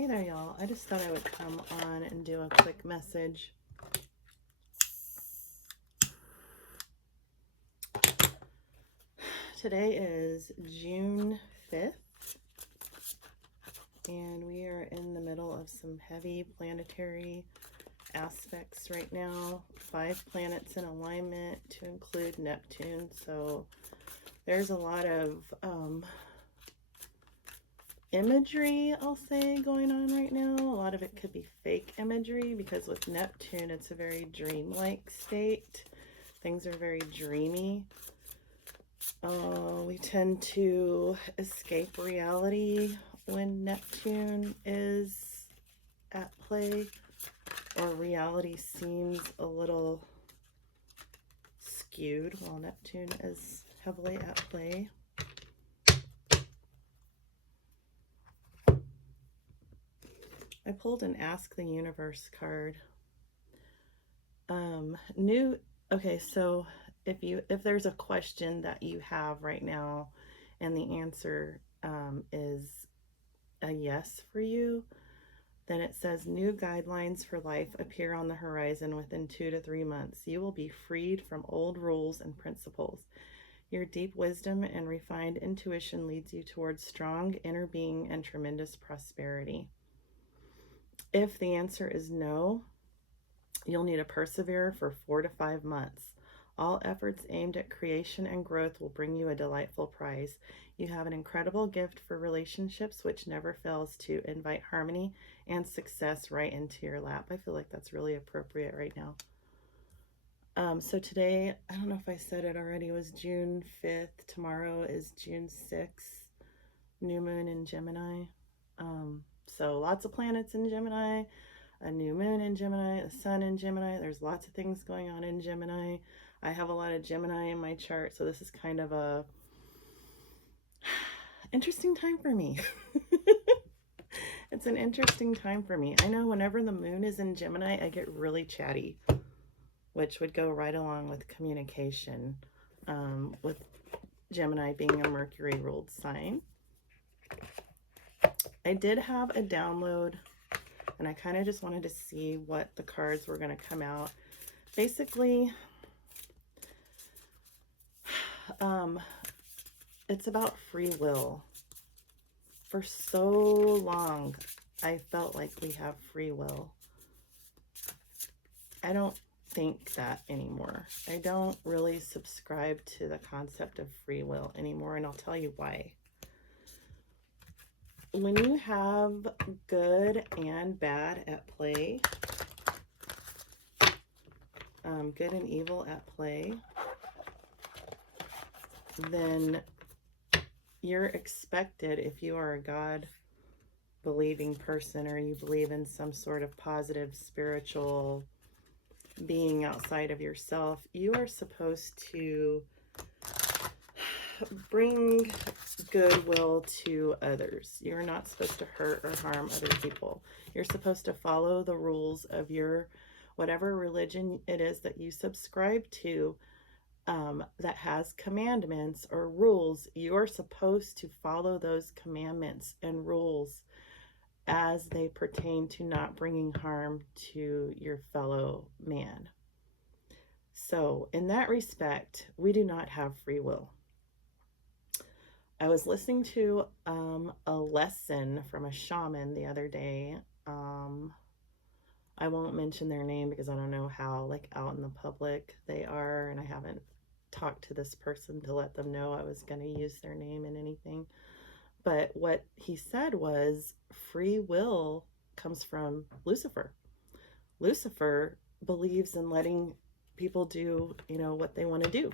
Hey there, y'all. I just thought I would come on and do a quick message. Today is June 5th, and we are in the middle of some heavy planetary aspects right now. 5 planets in alignment to include Neptune, so there's a lot of imagery, I'll say, going on right now. A lot of it could be fake imagery because with Neptune, it's a very dreamlike state. Things are very dreamy. We tend to escape reality when Neptune is at play, or reality seems a little skewed while Neptune is heavily at play. I pulled an Ask the Universe card. Okay, so if there's a question that you have right now and the answer is a yes for you, then it says new guidelines for life appear on the horizon within 2 to 3 months. You will be freed from old rules and principles. Your deep wisdom and refined intuition leads you towards strong inner being and tremendous prosperity. If the answer is no, you'll need to persevere for 4 to 5 months. All efforts aimed at creation and growth will bring you a delightful prize. You have an incredible gift for relationships, which never fails to invite harmony and success right into your lap. I feel like that's really appropriate right now. So today, I don't know if I said it already, was June 5th. Tomorrow is June 6th. New moon in Gemini. So lots of planets in Gemini. A new moon in Gemini, a sun in Gemini. There's lots of things going on in Gemini. I have a lot of Gemini in my chart, so this is kind of a interesting time for me. It's an interesting time for me. I know whenever the moon is in Gemini, I get really chatty, which would go right along with communication, with Gemini being a Mercury-ruled sign. I did have a download, and I kind of just wanted to see what the cards were going to come out. Basically, it's about free will. For so long, I felt like we have free will. I don't think that anymore. I don't really subscribe to the concept of free will anymore, and I'll tell you why. When you have good and bad at play, good and evil at play, then you're expected, if you are a God-believing person or you believe in some sort of positive spiritual being outside of yourself, you are supposed to bring goodwill to others. You're not supposed to hurt or harm other people. You're supposed to follow the rules of your whatever religion it is that you subscribe to, that has commandments or rules. You're supposed to follow those commandments and rules as they pertain to not bringing harm to your fellow man. So in that respect, we do not have free will. I was listening to a lesson from a shaman the other day. I won't mention their name because I don't know how out in the public they are, and I haven't talked to this person to let them know I was going to use their name in anything. But what he said was free will comes from Lucifer. Lucifer believes in letting people do, what they want to do,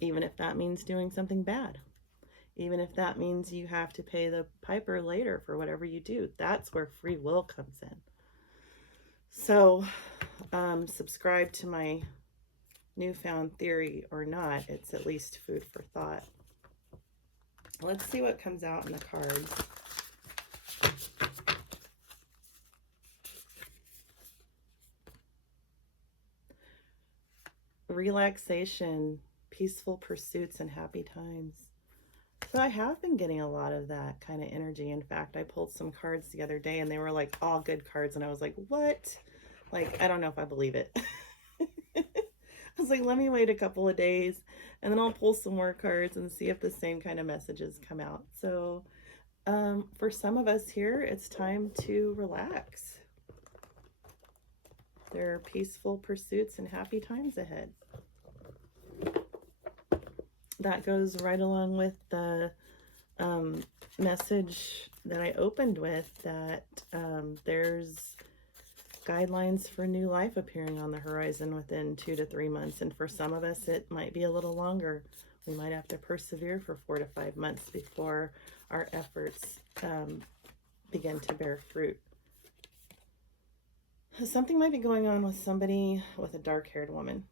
even if that means doing something bad. Even if that means you have to pay the piper later for whatever you do. That's where free will comes in. So, subscribe to my newfound theory or not, it's at least food for thought. Let's see what comes out in the cards. Relaxation, peaceful pursuits, and happy times. But I have been getting a lot of that kind of energy. In fact, I pulled some cards the other day and they were like all good cards. And I was like, what? Like, I don't know if I believe it. I was like, let me wait a couple of days and then I'll pull some more cards and see if the same kind of messages come out. So, for some of us here, it's time to relax. There are peaceful pursuits and happy times ahead. That goes right along with the message that I opened with, that there's guidelines for new life appearing on the horizon within 2 to 3 months. And for some of us, it might be a little longer. We might have to persevere for 4 to 5 months before our efforts begin to bear fruit. Something might be going on with somebody with a dark-haired woman.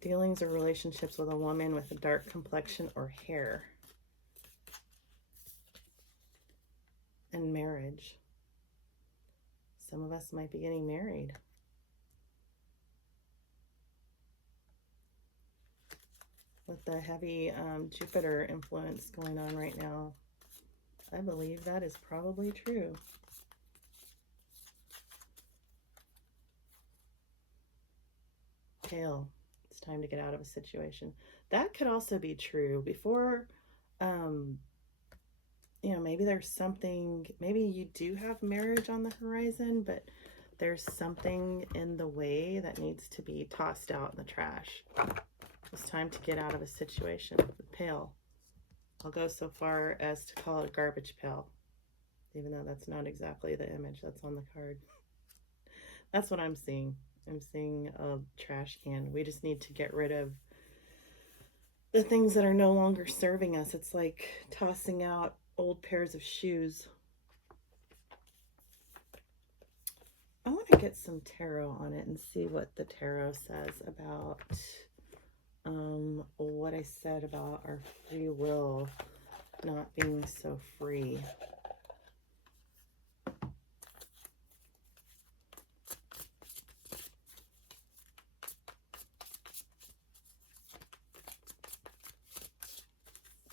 Dealings or relationships with a woman with a dark complexion or hair. And marriage. Some of us might be getting married. With the heavy Jupiter influence going on right now, I believe that is probably true. Pale. It's time to get out of a situation. That could also be true before, you know, maybe there's something, maybe you do have marriage on the horizon, but there's something in the way that needs to be tossed out in the trash. It's time to get out of a situation. Pale. I'll go so far as to call it a garbage pail, even though that's not exactly the image that's on the card. That's what I'm seeing. I'm seeing a trash can. We just need to get rid of the things that are no longer serving us. It's like tossing out old pairs of shoes. I want to get some tarot on it and see what the tarot says about what I said about our free will not being so free.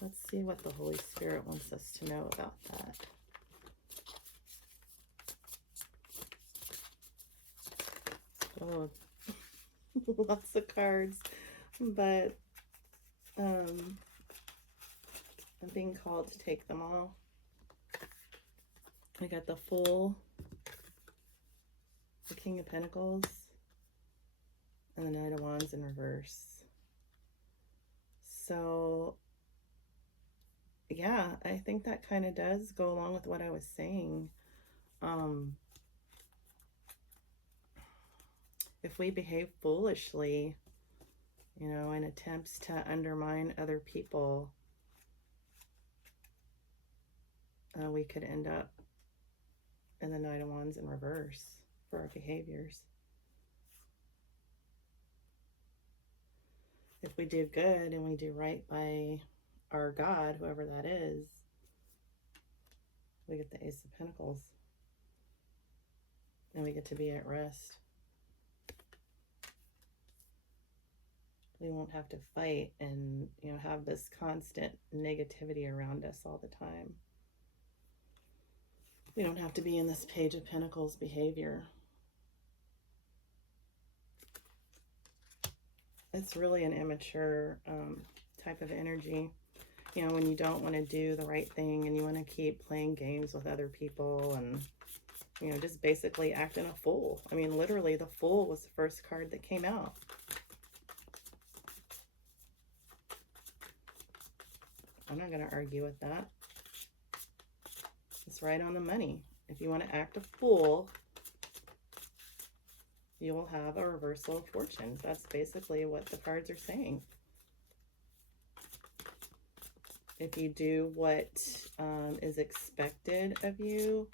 Let's see what the Holy Spirit wants us to know about that. Oh, lots of cards, but I'm being called to take them all. I got the Fool, the King of Pentacles, and the Knight of Wands in reverse. So yeah, I think that kind of does go along with what I was saying. If we behave foolishly, you know, in attempts to undermine other people, we could end up in the Knight of Wands in reverse for our behaviors. If we do good and we do right by our God, whoever that is, we get the Ace of Pentacles. And we get to be at rest. We won't have to fight and, you know, have this constant negativity around us all the time. We don't have to be in this Page of Pentacles behavior. It's really an immature type of energy. You know, when you don't want to do the right thing and you want to keep playing games with other people and, you know, just basically acting a fool. I mean, literally, the Fool was the first card that came out. I'm not going to argue with that. It's right on the money. If you want to act a fool, you will have a reversal of fortune. That's basically what the cards are saying. If you do what is expected of you,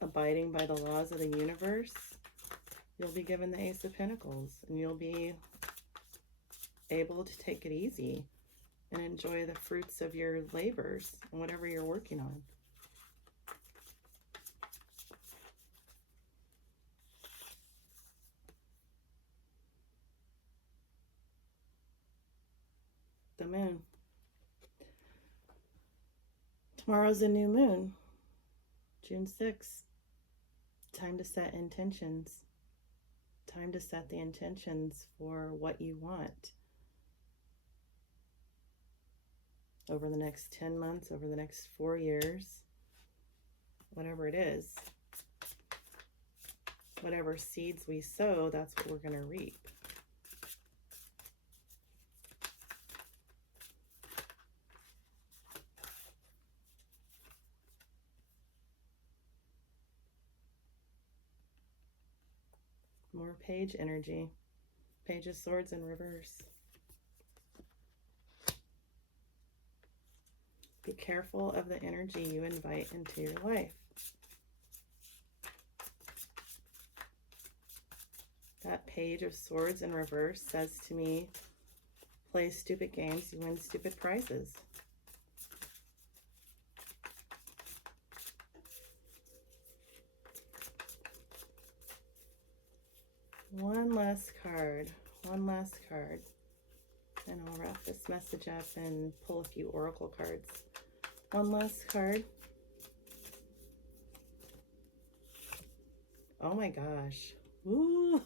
abiding by the laws of the universe, you'll be given the Ace of Pentacles, and you'll be able to take it easy and enjoy the fruits of your labors and whatever you're working on. the moon. Tomorrow's a new moon, June 6th. Time to set intentions. Time to set the intentions for what you want over the next 10 months, over the next 4 years, whatever it is. Whatever seeds we sow, that's what we're going to reap. More page energy. Page of Swords in reverse. Be careful of the energy you invite into your life. That Page of Swords in reverse says to me, play stupid games, you win stupid prizes. One last card. One last card. And I'll wrap this message up and pull a few oracle cards. One last card. Oh my gosh. Ooh.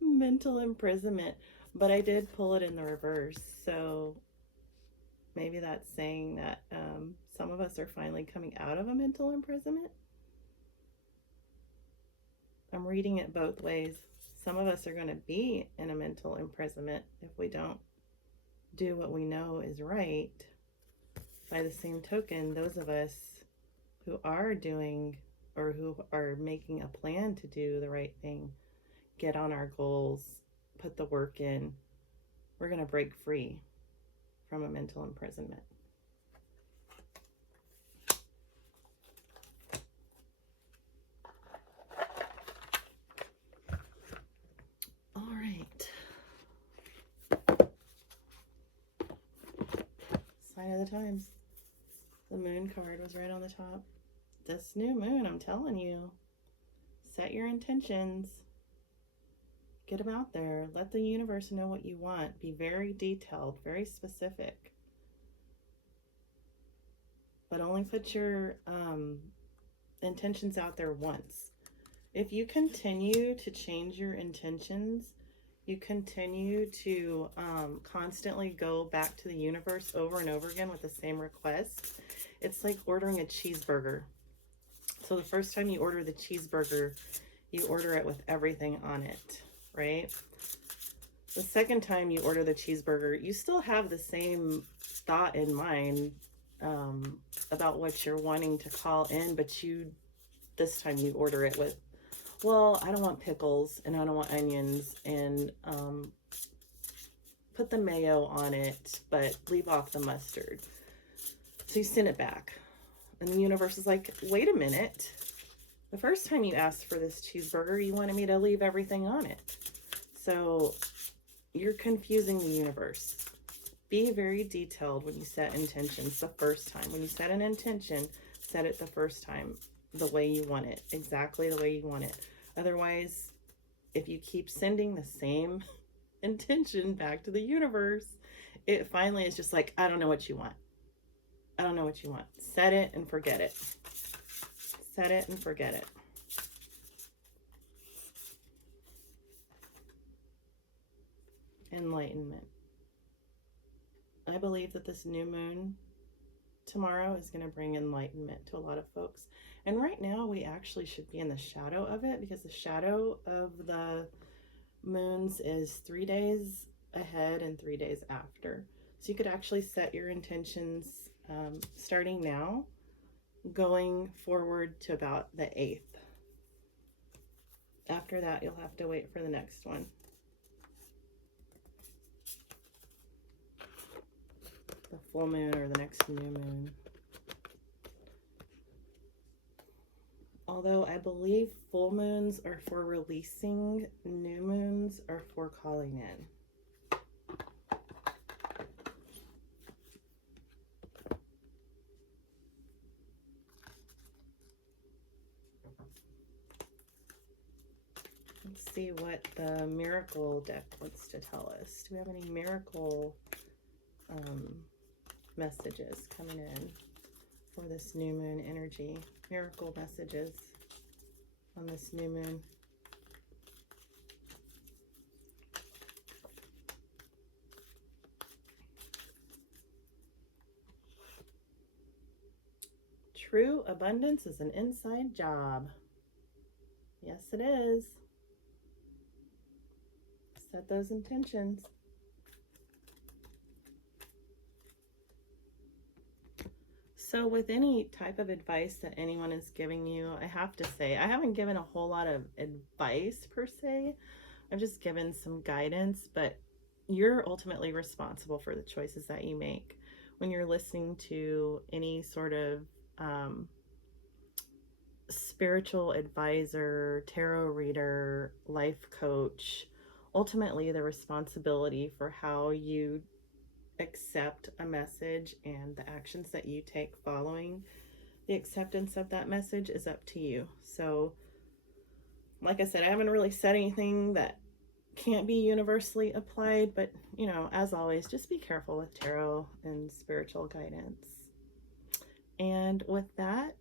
Mental imprisonment. But I did pull it in the reverse. So maybe that's saying that some of us are finally coming out of a mental imprisonment. I'm reading it both ways. Some of us are going to be in a mental imprisonment if we don't do what we know is right. By the same token, those of us who are doing or who are making a plan to do the right thing, get on our goals, put the work in, we're going to break free from a mental imprisonment. All right. Sign of the times. The moon card was right on the top. This new moon, I'm telling you, set your intentions. Get them out there. Let the universe know what you want. Be very detailed, very specific. But only put your intentions out there once. If you continue to change your intentions, you continue to constantly go back to the universe over and over again with the same request, it's like ordering a cheeseburger. So the first time you order the cheeseburger, you order it with everything on it, right? The second time you order the cheeseburger, you still have the same thought in mind about what you're wanting to call in, but this time you order it with, well, I don't want pickles and I don't want onions, and put the mayo on it, but leave off the mustard. So you send it back. And the universe is like, wait a minute. The first time you asked for this cheeseburger, you wanted me to leave everything on it. So you're confusing the universe. Be very detailed when you set intentions the first time. When you set an intention, set it the first time the way you want it, exactly the way you want it. Otherwise, if you keep sending the same intention back to the universe, it finally is just like, I don't know what you want. I don't know what you want. Set it and forget it. Set it and forget it. Enlightenment. I believe that this new moon tomorrow is going to bring enlightenment to a lot of folks. And right now we actually should be in the shadow of it, because the shadow of the moons is 3 days ahead and 3 days after. So you could actually set your intentions starting now, going forward to about the 8th. After that, you'll have to wait for the next one. The full moon or the next new moon. Although I believe full moons are for releasing, new moons are for calling in. Let's see what the miracle deck wants to tell us. Do we have any miracle messages coming in for this new moon energy? Miracle messages on this new moon. True abundance is an inside job. Yes, it is. Set those intentions. So with any type of advice that anyone is giving you, I have to say, I haven't given a whole lot of advice per se. I've just given some guidance, but you're ultimately responsible for the choices that you make. When you're listening to any sort of spiritual advisor, tarot reader, life coach, ultimately the responsibility for how you accept a message and the actions that you take following the acceptance of that message is up to you. So, like I said, I haven't really said anything that can't be universally applied, but you know, as always, just be careful with tarot and spiritual guidance. And with that,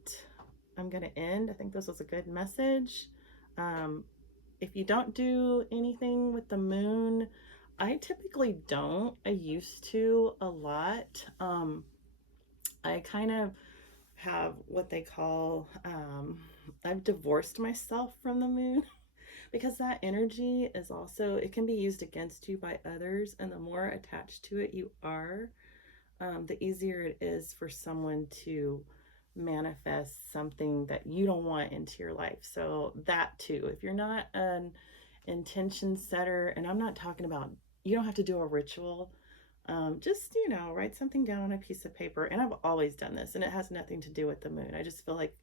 I'm going to end. I think this was a good message. If you don't do anything with the moon, I typically don't. I used to a lot. I kind of have what they call, I've divorced myself from the moon because that energy is also, it can be used against you by others. And the more attached to it you are, the easier it is for someone to manifest something that you don't want into your life. So that too, if you're not an intention setter, and I'm not talking about, you don't have to do a ritual, just, you know, write something down on a piece of paper. And I've always done this, and it has nothing to do with the moon. I just feel like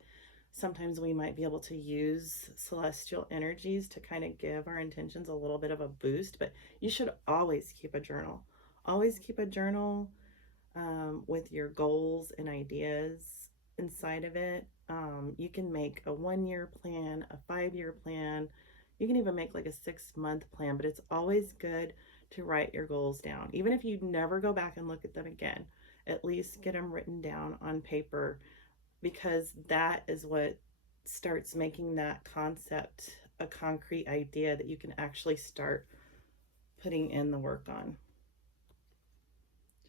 sometimes we might be able to use celestial energies to kind of give our intentions a little bit of a boost, but you should always keep a journal. Always keep a journal with your goals and ideas inside of it. You can make a 1-year plan, a 5-year plan. You can even make like a 6-month plan, but it's always good to write your goals down. Even if you never go back and look at them again, at least get them written down on paper, because that is what starts making that concept a concrete idea that you can actually start putting in the work on.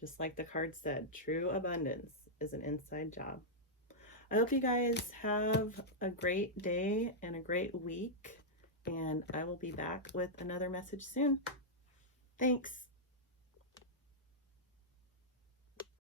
Just like the card said, true abundance is an inside job. I hope you guys have a great day and a great week, and I will be back with another message soon. Thanks.